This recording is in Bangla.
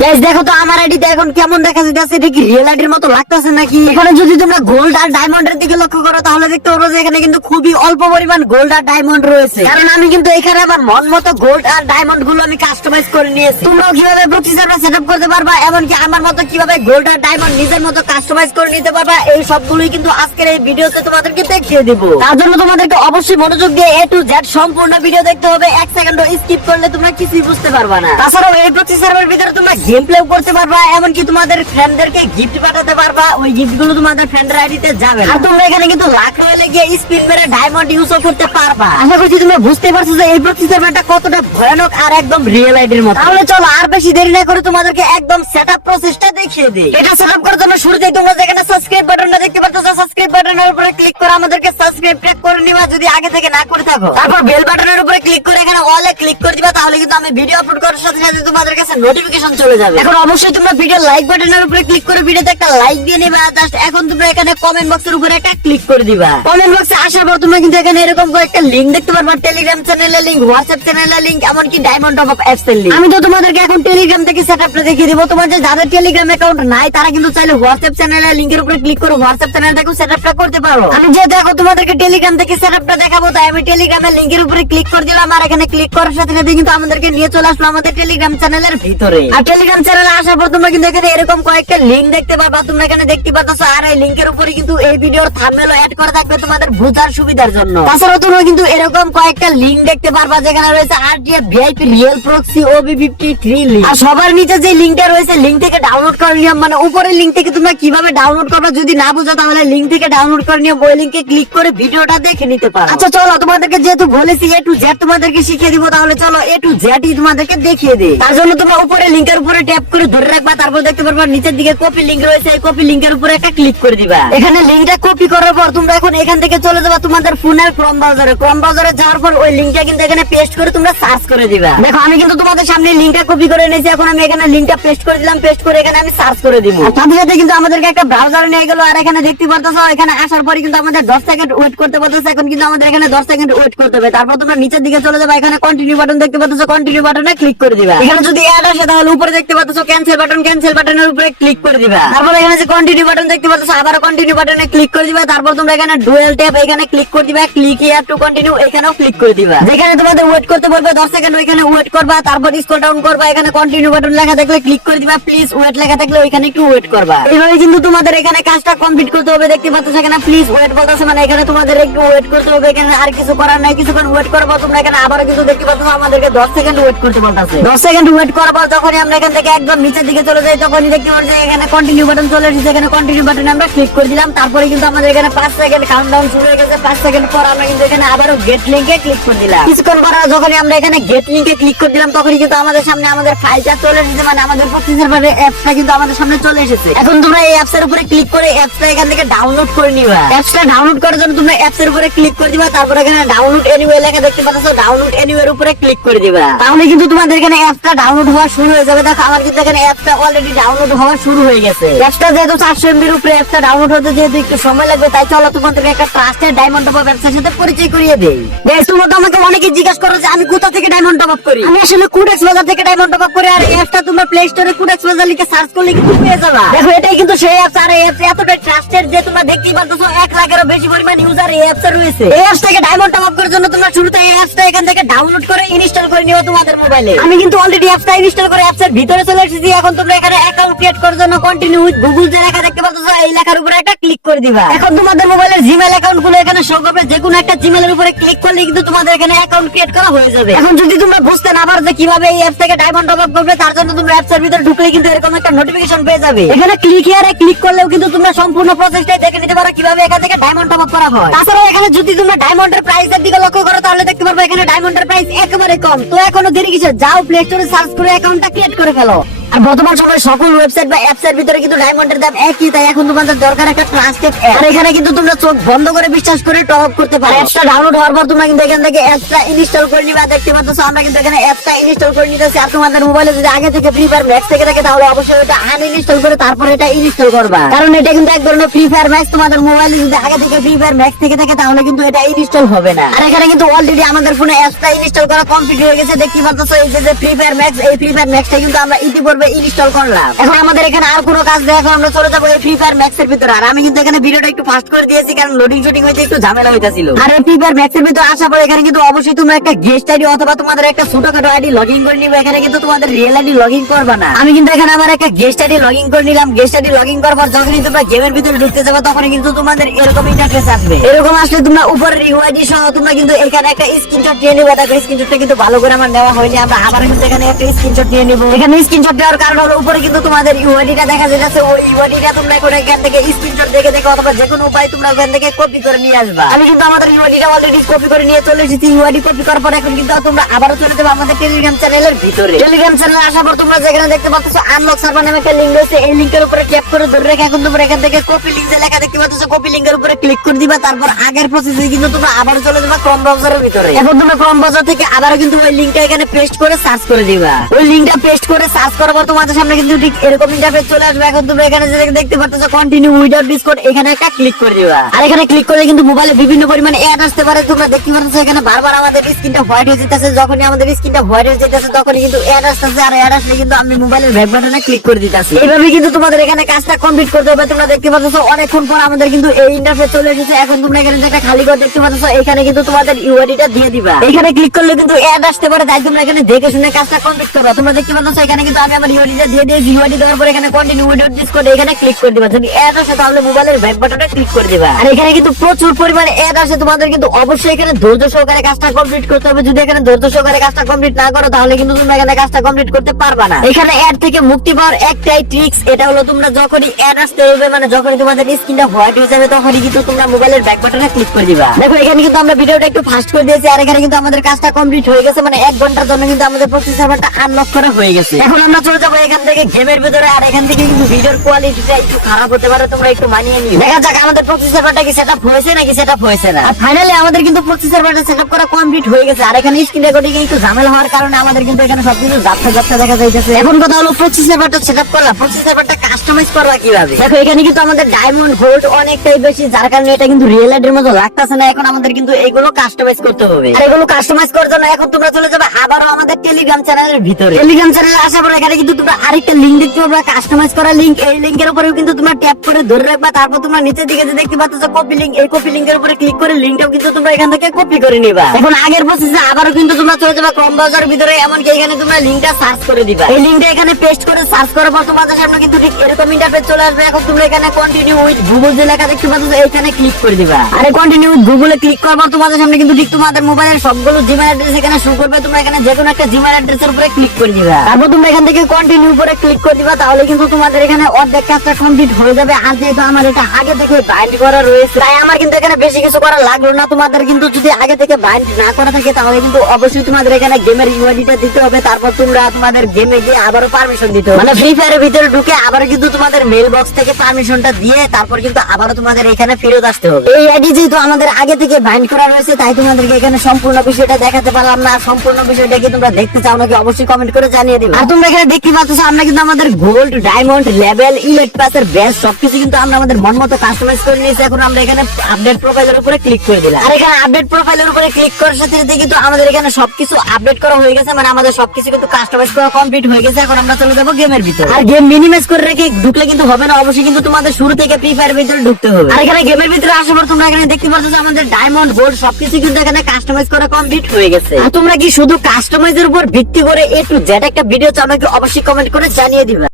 দেখো তো আমার আইডিতে এখন কেমন দেখা যাচ্ছে, এটা কি রিয়েল আইডির মতো লাগতেছে নাকি? এখানে যদি তোমরা গোল্ড আর ডায়মন্ডের দিকে লক্ষ্য করো তাহলে দেখতে পারো যে এখানে কিন্তু খুবই অল্প পরিমাণ গোল্ড আর ডায়মন্ড রয়েছে, কারণ আমি কিন্তু এখানে আমার মন মতো গোল্ড আর ডায়মন্ড গুলো আমি কাস্টমাইজ করে নিয়েছি। তোমরাও কিভাবে প্রতিসার্ভার সেটআপ করতে পারবা, এমনকি আমার মতো কিভাবে গোল্ড আর ডায়মন্ড নিজের মতো কাস্টমাইজ করে নিতে পারবা, এই সবগুলোই কিন্তু আজকের এই ভিডিওতে তোমাদেরকে দেখিয়ে দিব। তার জন্য তোমাদেরকে অবশ্যই মনোযোগ দিয়ে A to Z সম্পূর্ণ ভিডিও দেখতে হবে, এক সেকেন্ডও স্কিপ করলে তোমরা কিছুই বুঝতে পারবা না। তাছাড়াও এই প্রতিসার্ভার ভিতরে তোমরা গেম প্লেও করতে পারবা, এমনকি তোমাদের ফ্রেন্ডদেরকে গিফট পাঠাতে পারবা, ওই গিফট গুলো তোমাদের ফ্রেন্ডের আইডিতে যাবে। আর তোমরা এখানে কিন্তু লাখ রয়েলে গিয়ে স্পিন মেরে ডায়মন্ড ইউজও করতে পারবা। আশা করছি তোমরা বুঝতে পারছো যে এই প্রতিসার্ভারটা কতটা ভয়ানক আর একদম রিয়েল আইডির মতো। তাহলে চলো আর বেশি দেরি না করে তোমাদেরকে একদম সেটআপ প্রসেসটা দেখিয়ে দিই। এটা সেটআপ করার জন্য শুরুতেই তোমরা যেখানে সাবস্ক্রাইব বাটনটা দেখতে পাচ্ছ, সাবস্ক্রাইব বাটনের উপরে ক্লিক করে আমাদেরকে সাবস্ক্রাইব করে নিবা যদি আগে থেকে না করে থাকো। তারপর বেল বাটনের উপরে ক্লিক করে এখানে অলে ক্লিক করে দিবা, তাহলে কিন্তু আমি ভিডিও আপলোড করার সাথে সাথে তোমাদের কাছে নোটিফিকেশন চলে যাবে। এখন অবশ্যই তোমরা ভিডিও লাইক বাটনের উপরে ক্লিক করে ভিডিওতে একটা লাইক দিয়ে নিবা। জাস্ট এখন তোমরা এখানে কমেন্ট বক্সের উপরে একটা ক্লিক করে দিবা। কমেন্ট বক্সে আসার পর তোমরা কিন্তু এখানে এরকম একটা লিংক দেখতে পারবা, টেলিগ্রাম চ্যানেলের লিংক, হোয়াটসঅ্যাপ চ্যানেলের লিংক, এমনকি ডায়মন্ড টপ আপ অ্যাপস এর লিংক। আমি তো তোমাদেরকে এখন টেলিগ্রাম থেকে সেটআপটা দেখিয়ে দিব। তোমাদের যাদের টেলিগ্রাম অ্যাকাউন্ট নাই তারা কিন্তু চাইলে হোয়াটসঅ্যাপ চ্যানেলের লিংকের উপরে ক্লিক করে হোয়াটসঅ্যাপ চ্যানেল থেকে সেটআপটা করতে পারো। আমি যে দেখো তোমাদেরকে টেলিগ্রাম থেকে সেটআপটা দেখাবো, তাই আমি টেলিগ্রামের লিংকের উপরে ক্লিক করে দিলাম, আর এখানে ক্লিক করার সাথে সাথে কিন্তু আমাদেরকে নিয়ে চলে আসলো আমাদের টেলিগ্রাম চ্যানেলের ভিতরে। আর টেলিগ্রাম চ্যানেলে আসার পর তোমরা কিন্তু এখানে এরকম কয়েকটা লিংক দেখতে পারবা, তোমরা এখানে দেখতে পাচ্ছ। আর এই লিংকের উপরে কিন্তু এই ভিডিওর থাম্বনেলও অ্যাড করা থাকবে তোমাদের বোঝার সুবিধার জন্য। তাছাড়াও তোমরা কিন্তু এরকম কয়েকটা লিংক দেখতে পারবা যেখানে রয়েছে RTF VIP real proxy OB53 link. আর সবার নিচে যে লিংকটা রয়েছে লিংক থেকে ডাউনলোড করে নিয়ম, মানে উপরের লিংক থেকে তোমরা কিভাবে ডাউনলোড করবে যদি না বুঝো তাহলে লিংক থেকে ডাউনলোড করে নিয়ম, ওই লিংকে ক্লিক করে ভিডিওটা দেখে নিতে পারো। আচ্ছা চলো তোমাদেরকে যেহেতু বলেছি A to Z তোমাদেরকে শিখিয়ে দিব, তাহলে চলো A to Z ই তোমাদেরকে দেখিয়ে দিই। তার জন্য তোমরা উপরে লিংকের উপরে ট্যাপ করে ধরে রাখবা, তারপর দেখতে পারবা নিচের দিকে কপি লিংক রয়েছে, এই কপি লিংকের উপরে একটা ক্লিক করে দিবা। এখানে লিংকটা কপি করার পর তোমরা এখন এখান থেকে চলে যাবা তোমাদের ফোনের ক্রোম ব্রাউজারে যাওয়ার পর ওই লিংকটা কিন্তু এখানে পেস্ট করে তোমরা সার্চ করে দিবা। দেখো আমি কিন্তু তোমাদের সামনে লিংকটা কপি করে এনেছি, এখন আমি এখানে লিংকটা পেস্ট করে দিলাম, পেস্ট করে এখানে আমি সার্চ করে দিব। আর সাথে সাথে কিন্তু আমাদেরকে একটা ব্রাউজারে নিয়ে গেল, আর এখানে দেখতে পারতেছো এখানে আসার পরে কিন্তু আমাদের 10 সেকেন্ড ওয়েট করতে বলতেছে। এখন কিন্তু আমাদের এখানে 10 সেকেন্ড ওয়েট করতে হবে। তারপর তোমরা নিচের দিকে চলে যাবে, এখানে কন্টিনিউ বাটন দেখতে পাচ্ছ, কন্টিনিউ বাটনে ক্লিক করে দিবা। এখানে যদি অ্যাড আসে তাহলে উপরে দেখতে পাচ্ছ ক্যান্সেল বাটনের উপরে ক্লিক করে দিবা। তারপর এখানে যে কন্টিনিউ বাটন দেখতে পাচ্ছ, আবার কন্টিনিউ বাটনে ক্লিক করে দিবা। তারপর তোমরা এখানে ডুয়াল ট্যাপ এখানে ক্লিক করে দিবা, ক্লিক হিয়ার টু কন্টিনিউ এখানেও ক্লিক করে দিবা। যেখানে তোমাদের ওয়েট করতে বলবে 10 সেকেন্ড ওইখানে ওয়েট করবা, তারপর স্ক্রল ডাউন করবা, এখানে কন্টিনিউ বাটন লেখা থাকলে ক্লিক করে দিবা, প্লিজ ওয়েট লেখা থাকলে ওইখানে একটু ওয়েট করবা। এইভাবে কিন্তু তোমাদের এখানে কাজটা কমপ্লিট করতে হবে। দেখতে পাচ্ছ এখানে প্লিজ ওয়েট বলতেছে, মানে এখানে তোমাদের একটু ওয়েট করতে হবে। এখানে আর কিছু করার নাই, কিছুক্ষণ ওয়েট করবো। তোমরা এখানে আবার কিন্তু দেখতে পাচ্ছ আমাদেরকে 10 সেকেন্ড ওয়েট করতে বলতেছে। 10 সেকেন্ড ওয়েট করার পর যখনই আমরা এখান থেকে একদম নিচের দিকে চলে যাই তখনই দেখতে পাচ্ছি এখানে কন্টিনিউ বাটন চলে এসেছে। এখানে কন্টিনিউ বাটনে আমরা ক্লিক করে দিলাম, তারপরে কিন্তু আমাদের এখানে 5 সেকেন্ড কাউন্টডাউন শুরু হয়ে গেছে। 5 সেকেন্ড পর আমরা কিন্তু এখানে আবারও গেট লিংকে ক্লিক করে দিলাম। কিছুক্ষণ পর যখনই আমরা এখানে গেট লিংকে ক্লিক করে দিলাম তখনই কিন্তু আমাদের সামনে আমাদের ফাইলটা চলে এসেছে, মানে আমাদের প্রতিসার্ভারের অ্যাপসটা কিন্তু আমাদের সামনে চলে এসেছে। এখন তোমরা এই অ্যাপসের উপরে ক্লিক করে অ্যাপসটা এখান থেকে ডাউনলোড করে নিবা। অ্যাপসটা ডাউনলোড করার জন্য তোমরা অ্যাপসের উপরে ক্লিক করে দিবা, তারপর এখানে ডাউনলোড এনিওয়ে লেখা দেখতে পাচ্ছ, ডাউনলোড এনিওয়ে এর উপরে ক্লিক করে দিবা। তাহলে কিন্তু তোমাদের এখানে অ্যাপসটা ডাউনলোড হওয়া শুরু হয়ে যাবে। দেখো আমার কিন্তু এখানে অ্যাপসটা অলরেডি ডাউনলোড হওয়া শুরু হয়ে গেছে। অ্যাপসটা যেহেতু 400 MB এর উপরে অ্যাপসটা ডাউনলোড হতে যেহেতু একটু সময় লাগবে, তাই চলো তোমাদেরকে একটা ট্রাস্টেড ডায়মন্ড টপ আপ অ্যাপসের সাথে পরিচয় করিয়ে দেই। গাইস তোমরা তো আমাকে অনেকে জিজ্ঞাসা করো যে আমি কোথা থেকে ডায়মন্ড টপ আপ করি। আমি আসলে কুডেক্স বাজার থেকে ডায়মন্ড টপ আপ করি, আর এই অ্যাপসটা তোমরা প্লে স্টোরে কুডেক্স বাজার লিখে সার্চ করলে কিন্তু পেয়ে যাবে। দেখো এটাই কিন্তু সেই অ্যাপস, আর এই অ্যাপস এতটাই ট্রাস্টেড যে তোমরা দেখতেই পারতেছো 1 লাখেরও বেশি পরিমাণ ইউজার এই অ্যাপসে রয়েছে। এই অ্যাপস থেকে ডায়মন্ড টপ আপ করার জন্য তোমরা শুরুতে এই অ্যাপসটা এখান থেকে ডাউনলোড করে ইনস্টল করে নিও তোমাদের মোবাইলে। আমি কিন্তু অলরেডি অ্যাপসটা ইনস্টল করে অ্যাপসের ভিতরে চলে এসেছি। এখন তোমরা এখানে অ্যাকাউন্ট ক্রিয়েট করার জন্য কন্টিনিউ উইথ গুগল যে লেখা দেখতে পাচ্ছ এই লেখার উপরে একটা ক্লিক করে দিবা। এখন তোমাদের মোবাইলের জিমেইল অ্যাকাউন্ট গুলো এখানে শো করবে, যে কোনো একটা জিমেইলের উপরে ক্লিক করলে কিন্তু তোমাদের এখানে অ্যাকাউন্ট ক্রিয়েট করা হয়ে যাবে। এখন যদি তোমরা বুঝতে না পারো যে কিভাবে এই অ্যাপস থেকে ডায়মন্ড টপ আপ করবে, তার জন্য তোমরা অ্যাপসের ভিতরে ঢুকলে কিন্তু এরকম একটা নোটিফিকেশন পেয়ে যাবে। এখানে ক্লিক হিয়ারে ক্লিক করলেও কিন্তু তোমরা সম্পূর্ণ প্রসেসটাই দেখে নিতে পারো কিভাবে এখান থেকে ডায়মন্ড টপ আপ করা হয়। তাছাড়া এখানে যদি তোমরা ডায়মন্ডের প্রাইসের দিকে লক্ষ্য করো তাহলে দেখতে পারবে এখানে ডায়মন্ডের প্রাইস একেবারে কম। তো এখনো দেরি কিসের, যাও প্লে স্টোরে সার্চ করে অ্যাকাউন্টটা ক্রিয়েট করে ফেলো। আর বর্তমান সময়ে সকল ওয়েবসাইট বা অ্যাপস এর ভিতরে কিন্তু ডায়মন্ডের দাম একই, তাই এখন তোমাদের দরকার একটা ট্রাস্টেড অ্যাপ। আর এখানে কিন্তু তোমরা চোখ বন্ধ করে বিশ্বাস করে টপ আপ করতে পারো। অ্যাপসটা ডাউনলোড হওয়ার পর তোমরা কিন্তু এখান থেকে অ্যাপসটা ইনস্টল করে নিবা। দেখতে পাচ্ছ আমরা কিন্তু এখানে অ্যাপসটা ইনস্টল করে নিতেছি। আর তোমাদের মোবাইলে যদি আগে থেকে ফ্রি ফায়ার ম্যাক্স থেকে থাকে তাহলে অবশ্যই এটা আনইনস্টল করে তারপর এটা ইনস্টল করবা, কারণ এটা কিন্তু এক ধরনের ফ্রি ফায়ার ম্যাক্স। তোমাদের মোবাইলে যদি আগে থেকে ফ্রি ফায়ার ম্যাক্স থেকে থাকে তাহলে কিন্তু এটা ইনস্টল হবে না। আর এখানে কিন্তু অলরেডি আমাদের ফোনে অ্যাপসটা ইনস্টল করা কমপ্লিট হয়ে গেছে। দেখতে পাচ্ছ এই যে ফ্রি ফায়ার ম্যাক্স, এই ফ্রি ফায়ার ম্যাক্সটা কিন্তু আমরা ইতিপূর্বে করবে ইনস্টল করলাম। এখন আমাদের এখানে আর কোনো কাজ নেই, এখন আমরা চলে যাবো এই ফ্রি ফায়ার ম্যাক্স এর ভিতরে। আর আমি কিন্তু এখানে ভিডিওটা একটু ফাস্ট করে দিয়েছি, কারণ লোডিং শুটিং হইতে একটু ঝামেলা হইতাছিল। আর এই ফ্রি ফায়ার ম্যাক্স এর ভিতরে আসার পর এখানে কিন্তু অবশ্যই তোমরা একটা গেস্ট আইডি অথবা তোমাদের একটা ছোটখাটো আইডি লগইন করে নিবে। এখানে কিন্তু তোমাদের রিয়েল আইডি লগইন করবে না। আমি কিন্তু এখানে আমার একটা গেস্ট আইডি লগইন করে নিলাম। গেস্ট আইডি লগইন করার পর যখনই তোমরা গেমের ভিতরে ঢুকতে যাবে তখনই কিন্তু তোমাদের এরকম ইন্টারফেস আসবে। এরকম আসলে তোমরা উপরের ইউআইডি সহ তোমরা কিন্তু এখানে একটা স্ক্রিনশট নিয়ে নিবে। দেখো স্ক্রিনশটটা কিন্তু ভালো করে আমার নেওয়া হয়নি, আমরা আবার কিন্তু এখানে একটা স্ক্রিনশট নিয়ে নিব। এখানে স্ক্রিনশট দেওয়ার কারণ হলো উপরে কিন্তু তোমাদের ইউআইডিটা দেখা যাচ্ছে, ওই ইউআইডিটা তোমরা এখন এখান থেকে স্ক্রিনশট দেখে দেখে অথবা যে কোনো উপায় তোমরা ওখান থেকে কপি করে নিয়ে আসবা। আমি কিন্তু আমাদের ইউআইডিটা অলরেডি কপি করে নিয়ে চলে এসেছি। ইউআইডি কপি করার পর এখন কিন্তু তোমরা আবারও চলে যাবে আমাদের টেলিগ্রাম চ্যানেলের ভিতরে। টেলিগ্রাম চ্যানেলে আসার পর তোমরা যেখানে দেখতে পাচ্ছ আনলক সার্ভার নামে একটা লিংক রয়েছে, এই লিংকের উপরে ট্যাপ করে ধরে রেখে এখন তোমরা এখান থেকে কপি লিংক যে লেখা দেখতে পাচ্ছ কপি লিংকের উপরে ক্লিক করে দিবা। তারপর আগের প্রসেসে কিন্তু তোমরা আবারও চলে যাবে ক্রোম ব্রাউজারের ভিতরে। এখন তোমরা ক্রোম ব্রাউজার থেকে আবারও কিন্তু ওই লিংকটা এখানে পেস্ট করে সার্চ করে দিবা। ওই লিংকটা পেস্ট করে সার্চ করার পর তোমাদের সামনে কিন্তু ঠিক এরকম ইন্টারফেস চলে আসবে। এখন তোমরা এখানে যে দেখতে পাচ্ছ কন্টিনিউ উইদাউট ডিসকর্ড, এখানে একটা ক্লিক করে দিবা। আর এখানে ক্লিক করলে কিন্তু মোবাইলে বিভিন্ন পরিমাণে অ্যাড আসতে পারে। তোমরা দেখতে পাচ্ছ এখানে বারবার আমাদের স্ক্রিনটা হোয়াইট হয়ে যেতেছে। যখনই আমাদের স্ক্রিনটা হোয়াইট হয়ে যেতেছে তখনই কিন্তু অ্যাড আসতেছে। আর অ্যাড আসলে কিন্তু আমি মোবাইলের ব্যাক বাটনে ক্লিক করে দিতেছি। এইভাবে কিন্তু তোমাদের এখানে কাজটা কমপ্লিট করতে হবে। তোমরা দেখতে পাচ্ছ অনেকক্ষণ পর আমাদের কিন্তু এই ইন্টারফেস চলে এসেছে। এখন তোমরা এখানে যে একটা খালি ঘর দেখতে পাচ্ছ, এখানে কিন্তু তোমাদের ইউআইডিটা দিয়ে দিবা। এখানে ক্লিক করলে কিন্তু অ্যাড আসতে পারে, তাই তোমরা এখানে দেখে শুনে কাজটা কমপ্লিট করবে। তোমরা দেখতে পাচ্ছ এখানে কিন্তু আমি আমার ইউআইডিটা দিয়ে দিয়েছি। ইউআইডি দেওয়ার পর এখানে কন্টিনিউ উইদাউট ডিসকর্ড এখানে ক্লিক করে দিবা। যদি অ্যাড আসে তাহলে মোবাইলের ব্যাক বাটনে ক্লিক করে দিবা। আর এখানে কিন্তু প্রচুর পরিমাণে অ্যাড আসে, তোমাদের কিন্তু অবশ্যই এখানে ধৈর্য সহকারে কাজটা কমপ্লিট করতে হবে। যদি এখানে ধৈর্য সহকারে কাজটা কমপ্লিট না করো তাহলে কিন্তু তোমরা এখানে কাজটা কমপ্লিট করতে পারবা না। এখানে অ্যাড থেকে মুক্তি পাওয়ার একটাই ট্রিক্স, এটা হলো তোমরা যখনই অ্যাড আসতে হবে, মানে যখনই তোমাদের স্ক্রিনটা হোয়াইট হয়ে যাবে তখনই কিন্তু তোমরা মোবাইলের ব্যাক বাটনে ক্লিক করে দিবা। দেখো এখানে কিন্তু আমরা ভিডিওটা একটু ফাস্ট করে দিয়েছি। আর এখানে কিন্তু আমাদের কাজটা কমপ্লিট হয়ে গেছে, মানে 1 ঘন্টার জন্য কিন্তু আমাদের প্রসেস সার্ভারটা আনলক করা হয়ে গেছে। এখন আমরা চলে যাবো এখান থেকে গেমের ভিতরে। আর এখান থেকে কিন্তু ভিডিওর কোয়ালিটিটা একটু খারাপ হতে পারে, তোমরা একটু মানিয়ে নিও। দেখা যাক আমাদের প্রসেস সার্ভারটা কি সেটআপ হয়েছে নাকি সেটআপ হয়েছে না। আর ফাইনালি আমাদের কিন্তু প্রসেস সার্ভারটা সেটআপ করা কমপ্লিট হয়ে গেছে। আর এখানে স্ক্রিন রেকর্ডিং একটু ঝামেলা হওয়ার কারণে আমাদের কিন্তু এখানে সবকিছু যাত্রা দেখা যাইতেছে। এখন কথা হলো প্রসেস সার্ভারটা সেটআপ করলা, প্রসেস সার্ভারটা কাস্টমাইজ করবা কিভাবে। দেখো এখানে কিন্তু আমাদের ডায়মন্ড গোল্ড অনেকটাই বেশি, যার কারণে এটা কিন্তু রিয়েল আইডির মতো লাগতেছে না। এখন আমাদের কিন্তু এইগুলো কাস্টমাইজ করতে হবে। আর এগুলো কাস্টমাইজ করার জন্য এখন তোমরা চলে যাবে আবারও আমাদের টেলিগ্রাম চ্যানেলের ভিতরে। টেলিগ্রাম চ্যানেলে আসার পর এখানে কিন্তু তোমরা আরেকটা লিংক দেখতে পাবে, কাস্টমাইজ করা লিংক। এই লিংকের উপরেও কিন্তু তোমরা ট্যাপ করে ধরে রাখবা। তারপর তোমরা নিচের দিকে যে দেখতে পাচ্ছ কপি লিংক, এই কপি লিংকের উপরে ক্লিক করে লিংকটাও কিন্তু তোমরা এখান থেকে কপি করে নিবা। এখন আগের প্রসেসে আবারও কিন্তু তোমরা চলে যাবে ক্রোম ব্রাউজারের ভিতরে, এমনকি এখানে তোমরা লিংকটা সার্চ করে দিবা। এই লিংকটা এখানে পেস্ট করে সার্চ করার পর তোমাদের সামনে কিন্তু ঠিক এরকম ইন্টারফেস চলে আসবে। এখন তোমরা এখানে কন্টিনিউ উইথ গুগল যে লেখা দেখতে পাচ্ছ এইখানে ক্লিক করে দিবা। আর কন্টিনিউ উইথ গুগলে ক্লিক করার পর তোমাদের সামনে কিন্তু ঠিক তোমাদের মোবাইলের সবগুলো জিমেইল অ্যাড্রেস এখানে শো করবে। তোমরা এখানে যে কোনো একটা জিমেইল অ্যাড্রেসের উপরে ক্লিক করে দিবা। তারপর তোমরা এখান থেকে কন্টিনিউ উপরে ক্লিক করে দিবা। তাহলে কিন্তু তোমাদের এখানে অর্ধেক কাজটা কমপ্লিট হয়ে যাবে। আর যেহেতু আমার এটা আগে থেকে বাইন্ড করা রয়েছে, তাই আমার কিন্তু এখানে বেশি কিছু করা লাগলো না। তোমাদের কিন্তু যদি আগে থেকে বাইন্ড না করা থাকে তাহলে কিন্তু অবশ্যই তোমাদের এখানে গেমের ইউআইডিটা দিতে হবে। তারপর তোমরা তোমাদের গেমে গিয়ে আবারও পারমিশন দিতে হবে, মানে ফ্রি ফায়ারের ভিতরে ঢুকে আবার কিন্তু তোমাদের মেল বক্স থেকে পারমিশনটা দিয়ে তারপর কিন্তু আবারও তোমাদের এখানে ফেরত আসতে হবে। এই আইডি যেহেতু আমাদের আগে থেকে বাইন্ড করা রয়েছে, তাই তোমাদেরকে এখানে সম্পূর্ণ বিষয়টা দেখাতে পারলাম না। সম্পূর্ণ বিষয়টা কি তোমরা দেখতে চাও নাকি অবশ্যই কমেন্ট করে জানিয়ে দিবে। আর তোমরা এখানে দেখতে পাচ্ছ আমরা কিন্তু আমাদের গোল্ড, ডায়মন্ড, লেভেল, ইলিট পাসের ব্যাচ সবকিছু কিন্তু আমরা আমাদের মন মতো কাস্টমাইজ করে নিয়েছি। এখন আমরা এখানে আপডেট প্রোফাইলের উপরে ক্লিক করে দিলাম। আর এখানে আপডেট প্রোফাইলের উপরে ক্লিক করার সাথে সাথে কিন্তু আমাদের এখানে সবকিছু আপডেট করা হয়ে গেছে, মানে আমাদের সবকিছু কিন্তু কাস্টমাইজ করা কমপ্লিট হয়ে গেছে। এখন আমরা চলে যাবো গেমের ভিতরে। আর গেম মিনিমাইজ করে রেখে ঢুকলে কিন্তু হবে না, অবশ্যই কিন্তু তোমাদের শুরু থেকে ফ্রি ফায়ারের ভিতরে ঢুকতে হবে। আর এখানে গেমের ভিতরে আসার পর তোমরা এখানে দেখতে পাচ্ছ আমাদের ডায়মন্ড, গোল্ড সবকিছু কিন্তু এখানে কাস্টমাইজ করা কমপ্লিট হয়ে গেছে। আর তোমরা কি শুধু কাস্টমাইজের উপর ভিত্তি করে A to Z একটা ভিডিও চাও নাকি অবশ্যই কমেন্ট করে জানিয়ে দিবে।